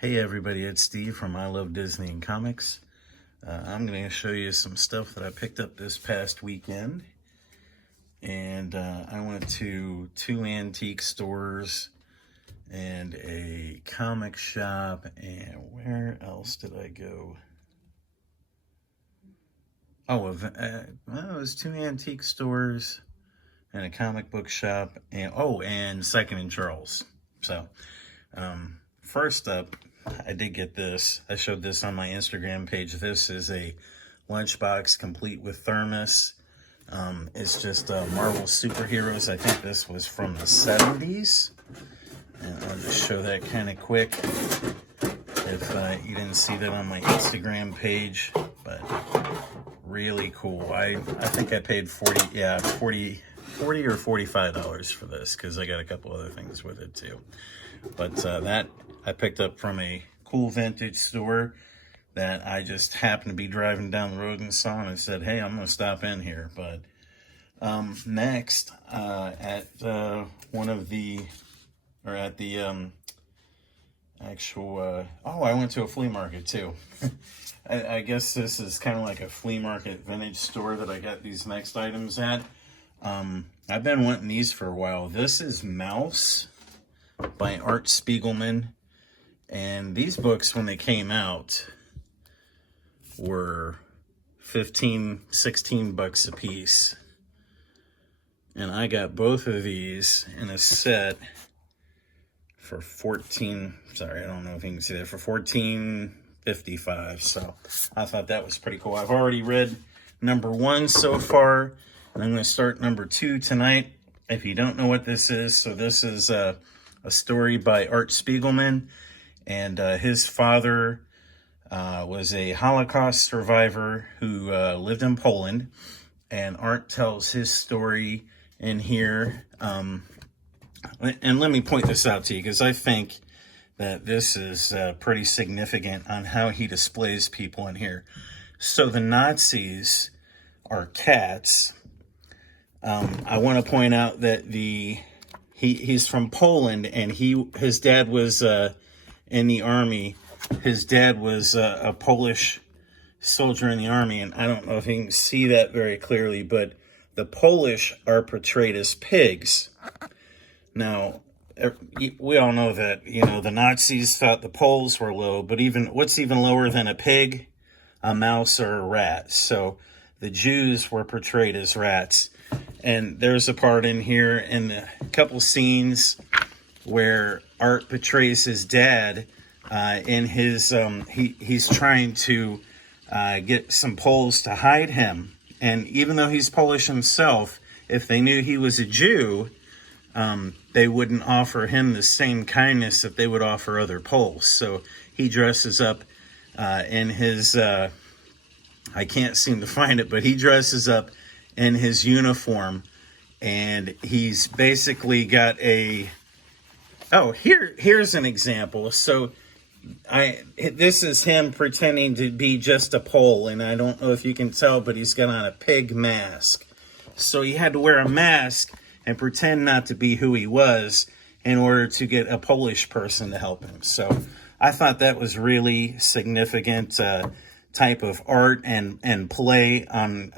Hey everybody, it's Steve from I Love Disney and Comics. I'm going to show you some stuff that I picked up this past weekend. And I went to two antique stores and a comic shop. And where else did I go? Oh, it was two antique stores and a comic book shop. And Second and Charles. So, first up, I did get this. I showed this on my Instagram page. This is a lunchbox complete with thermos. It's just Marvel superheroes. I think this was from the 70s. And I'll just show that kind of quick if you didn't see that on my Instagram page. But really cool. I think I paid $40 or $45 for this because I got a couple other things with it too. But that I picked up from a cool vintage store that I just happened to be driving down the road and saw, and I said, hey, I'm going to stop in here. But next, at the actual, I went to a flea market too. I guess this is kind of like a flea market vintage store that I got these next items at. I've been wanting these for a while. This is Mouse by Art Spiegelman. And these books, when they came out, were $15-16 a piece. And I got both of these in a set for I don't know if you can see that, for $14.55. So I thought that was pretty cool. I've already read number 1 so far, and I'm going to start number 2 tonight. If you don't know what this is, so this is a story by Art Spiegelman. And his father was a Holocaust survivor who lived in Poland. And Art tells his story in here. And let me point this out to you, because I think that this is pretty significant on how he displays people in here. So the Nazis are cats. I want to point out that he's from Poland, and his dad was in the army. His dad was a Polish soldier in the army, and I don't know if you can see that very clearly, but the Polish are portrayed as pigs. Now, we all know that, the Nazis thought the Poles were low, but what's even lower than a pig? A mouse or a rat. So the Jews were portrayed as rats. And there's a part in here in a couple scenes where Art portrays his dad in his, he's trying to get some Poles to hide him. And even though he's Polish himself, if they knew he was a Jew, they wouldn't offer him the same kindness that they would offer other Poles. So he dresses up in his, I can't seem to find it, but he dresses up in his uniform, and he's basically got here's an example. So this is him pretending to be just a Pole, and I don't know if you can tell, but he's got on a pig mask. So he had to wear a mask and pretend not to be who he was in order to get a Polish person to help him. So I thought that was really significant type of art and play on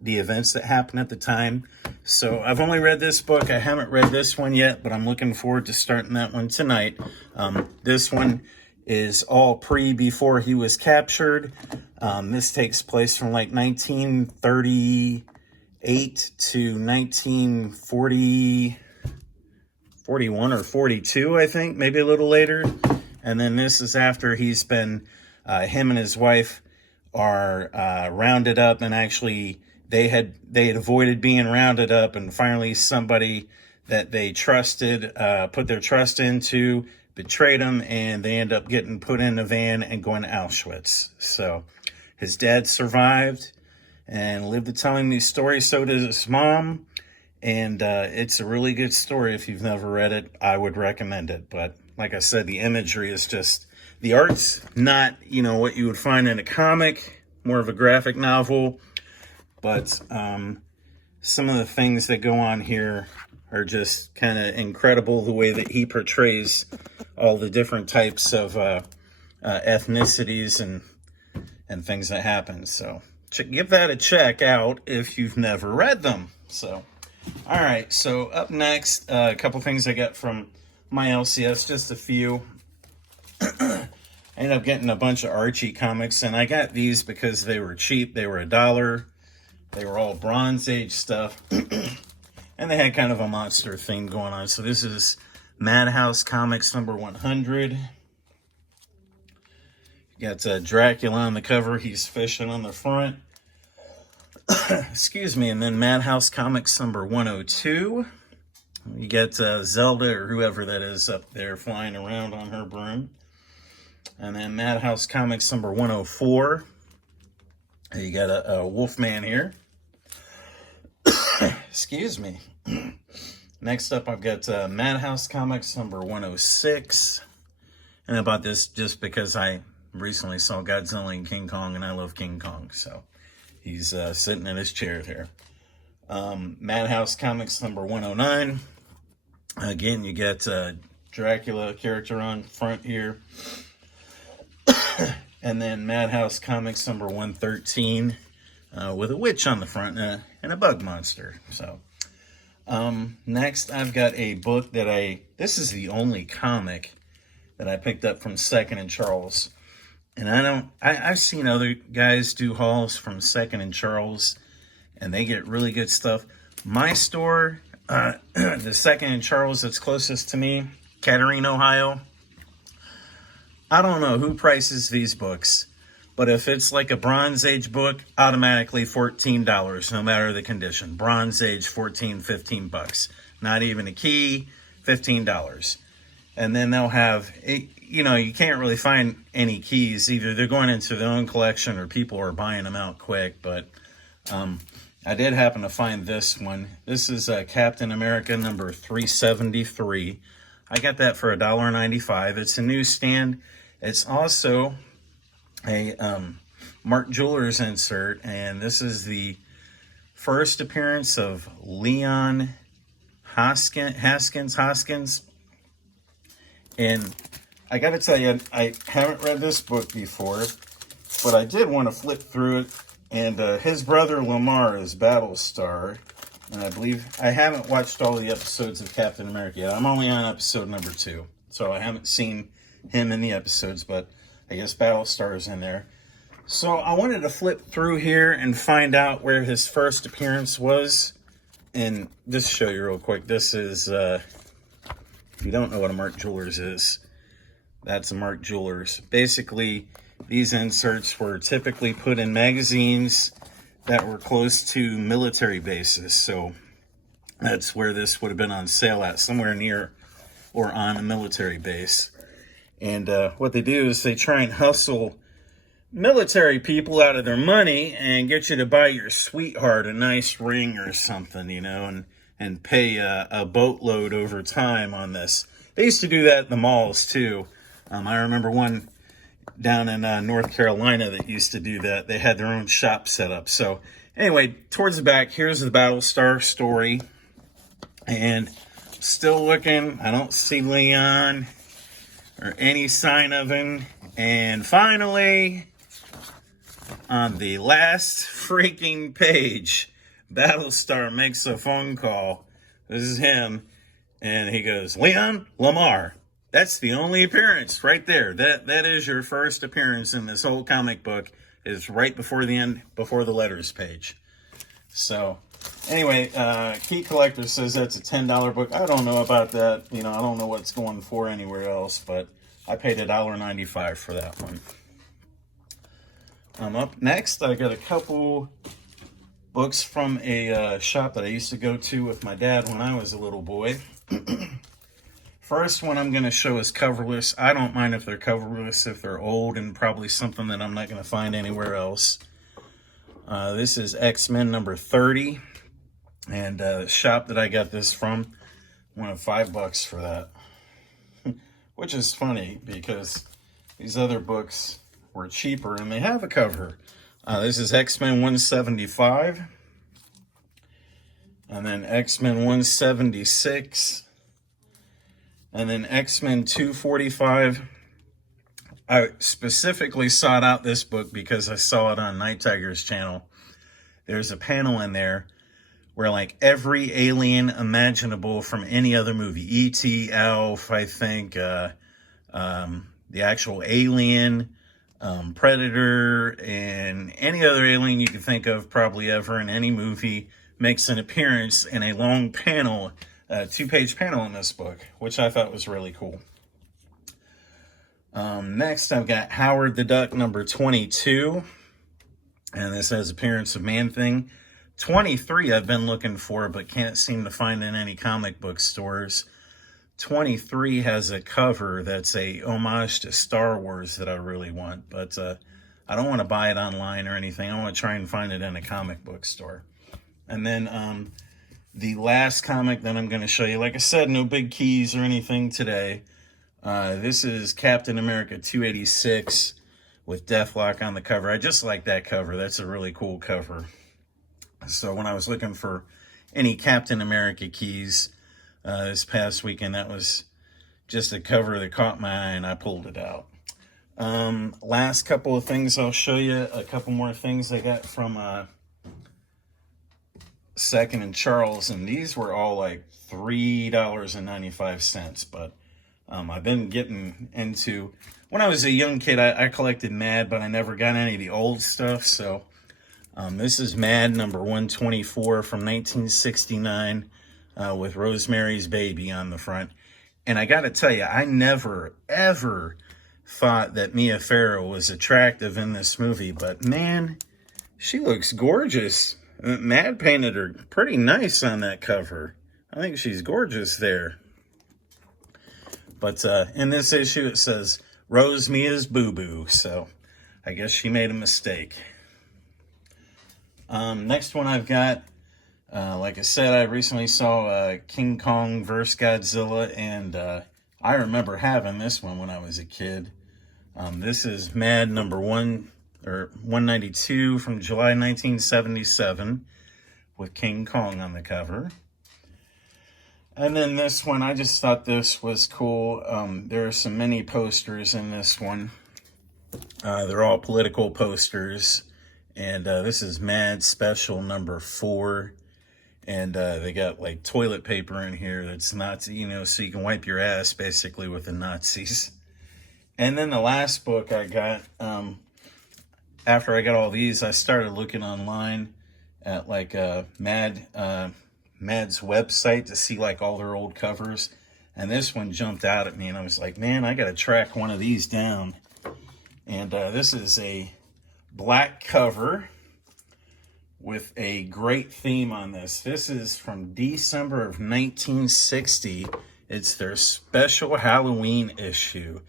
the events that happened at the time. So I've only read this book. I haven't read this one yet, but I'm looking forward to starting that one tonight. This one is all before he was captured. This takes place from like 1938 to 1941 or 42, I think, maybe a little later. And then this is after he's been, him and his wife are rounded up, and actually they had avoided being rounded up, and finally somebody that they trusted, put their trust into, betrayed them, and they end up getting put in a van and going to Auschwitz. So his dad survived and lived to tell him these stories. So did his mom. And it's a really good story. If you've never read it, I would recommend it. But like I said, the imagery is just, the art's not, what you would find in a comic, more of a graphic novel. But some of the things that go on here are just kind of incredible, the way that he portrays all the different types of ethnicities and things that happen. So give that a check out if you've never read them. So, all right. So up next, a couple things I got from my LCS, just a few. I ended up getting a bunch of Archie comics, and I got these because they were cheap. They were $1. They were all Bronze Age stuff, and they had kind of a monster theme going on. So this is Madhouse Comics number 100. You got Dracula on the cover. He's fishing on the front. Excuse me. And then Madhouse Comics number 102. You get Zelda or whoever that is up there flying around on her broom. And then Madhouse Comics number 104. You got a Wolfman here. Excuse me. Next up, I've got Madhouse Comics number 106. And I bought this just because I recently saw Godzilla and King Kong, and I love King Kong. So he's sitting in his chair there. Madhouse Comics number 109. Again, you get Dracula character on front here. And then Madhouse Comics number 113 with a witch on the front and a bug monster. So next I've got a book that this is the only comic that I picked up from Second and Charles. And I've seen other guys do hauls from Second and Charles, and they get really good stuff. My store, the Second and Charles that's closest to me, Kettering, Ohio, I don't know who prices these books, but if it's like a Bronze Age book, automatically $14, no matter the condition. Bronze Age, $15 Not even a key, $15. And then they'll have, you can't really find any keys. Either they're going into their own collection or people are buying them out quick. But I did happen to find this one. This is Captain America number 373. I got that for $1.95. It's a newsstand. It's also a Mark Jewelers insert, and this is the first appearance of Leon Haskins. And I got to tell you, I haven't read this book before, but I did want to flip through it. And his brother Lamar is Battlestar, and I believe I haven't watched all the episodes of Captain America yet. I'm only on episode number 2, so I haven't seen him in the episodes, but I guess Battlestar is in there. So I wanted to flip through here and find out where his first appearance was. And just show you real quick. This is, if you don't know what a Mark Jewelers is, that's a Mark Jewelers. Basically, these inserts were typically put in magazines that were close to military bases. So that's where this would have been on sale at, somewhere near or on a military base. And what they do is they try and hustle military people out of their money and get you to buy your sweetheart a nice ring or something, and pay a boatload over time on this. They used to do that in the malls too. I remember one down in North Carolina that used to do that. They had their own shop set up. So anyway, towards the back, here's the Battlestar story. And still looking. I don't see Leon or any sign of him. And finally, on the last freaking page, Battlestar makes a phone call. This is him. And he goes, Leon Lamar. That's the only appearance right there. That is your first appearance in this whole comic book, is right before the end, before the letters page. So anyway, Key Collector says that's a $10 book. I don't know about that. I don't know what's going for anywhere else, but I paid $1.95 for that one. Up next, I got a couple books from a shop that I used to go to with my dad when I was a little boy. First one I'm going to show is coverless. I don't mind if they're coverless, if they're old, and probably something that I'm not going to find anywhere else. This is X-Men number 30. And the shop that I got this from wanted $5 for that. Which is funny because these other books were cheaper and they have a cover. This is X-Men 175. And then X-Men 176. And then X-Men 245. I specifically sought out this book because I saw it on Night Tiger's channel. There's a panel in there where like every alien imaginable from any other movie, E.T., Alf, I think, the actual Alien, Predator, and any other alien you can think of probably ever in any movie makes an appearance in a long panel, two-page panel in this book, which I thought was really cool. Next, I've got Howard the Duck number 22, and this has appearance of Man-Thing. 23 I've been looking for, but can't seem to find in any comic book stores. 23 has a cover that's a homage to Star Wars that I really want, but I don't want to buy it online or anything. I want to try and find it in a comic book store. And then the last comic that I'm going to show you, like I said, no big keys or anything today. This is Captain America 286 with Deathlock on the cover. I just like that cover. That's a really cool cover. So when I was looking for any Captain America keys this past weekend, that was just a cover that caught my eye and I pulled it out. Last couple of things I'll show you. A couple more things I got from Second and Charles, and these were all like $3.95, but I've been getting into, when I was a young kid, I collected Mad, but I never got any of the old stuff. So this is Mad number 124 from 1969 with Rosemary's Baby on the front. And I got to tell you, I never, ever thought that Mia Farrow was attractive in this movie, but man, she looks gorgeous. Mad painted her pretty nice on that cover. I think she's gorgeous there. But in this issue, it says, Rose Mia's boo-boo. So I guess she made a mistake. Next one I've got, like I said, I recently saw King Kong vs. Godzilla. And I remember having this one when I was a kid. This is Mad number 192 from July 1977 with King Kong on the cover. And then this one, I just thought this was cool. There are some mini posters in this one. They're all political posters. And this is Mad Special number 4. And they got like toilet paper in here that's Nazi, you know, so you can wipe your ass basically with the Nazis. And then the last book I got, after I got all these, I started looking online at like Mad's website to see like all their old covers, and this one jumped out at me and I was like, man, I gotta track one of these down. And this is a black cover with a great theme on this. This is from December of 1960. It's their special Halloween issue,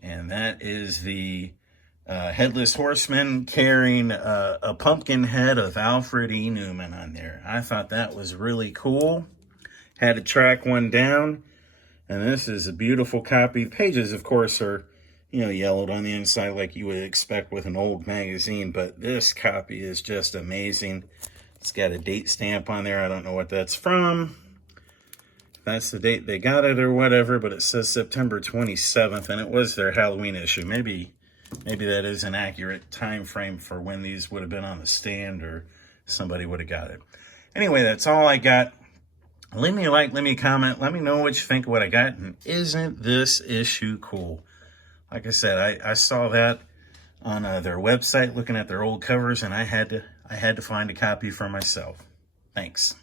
and that is the Headless Horseman carrying a pumpkin head of Alfred E. Newman on there. I thought that was really cool. Had to track one down. And this is a beautiful copy. The pages, of course, are, you know, yellowed on the inside like you would expect with an old magazine. But this copy is just amazing. It's got a date stamp on there. I don't know what that's from. That's the date they got it or whatever. But it says September 27th. And it was their Halloween issue. Maybe that is an accurate time frame for when these would have been on the stand or somebody would have got it. Anyway, that's all I got. Leave me a like, leave me a comment. Let me know what you think of what I got. And isn't this issue cool? Like I said, I saw that on their website looking at their old covers, and I had to find a copy for myself. Thanks.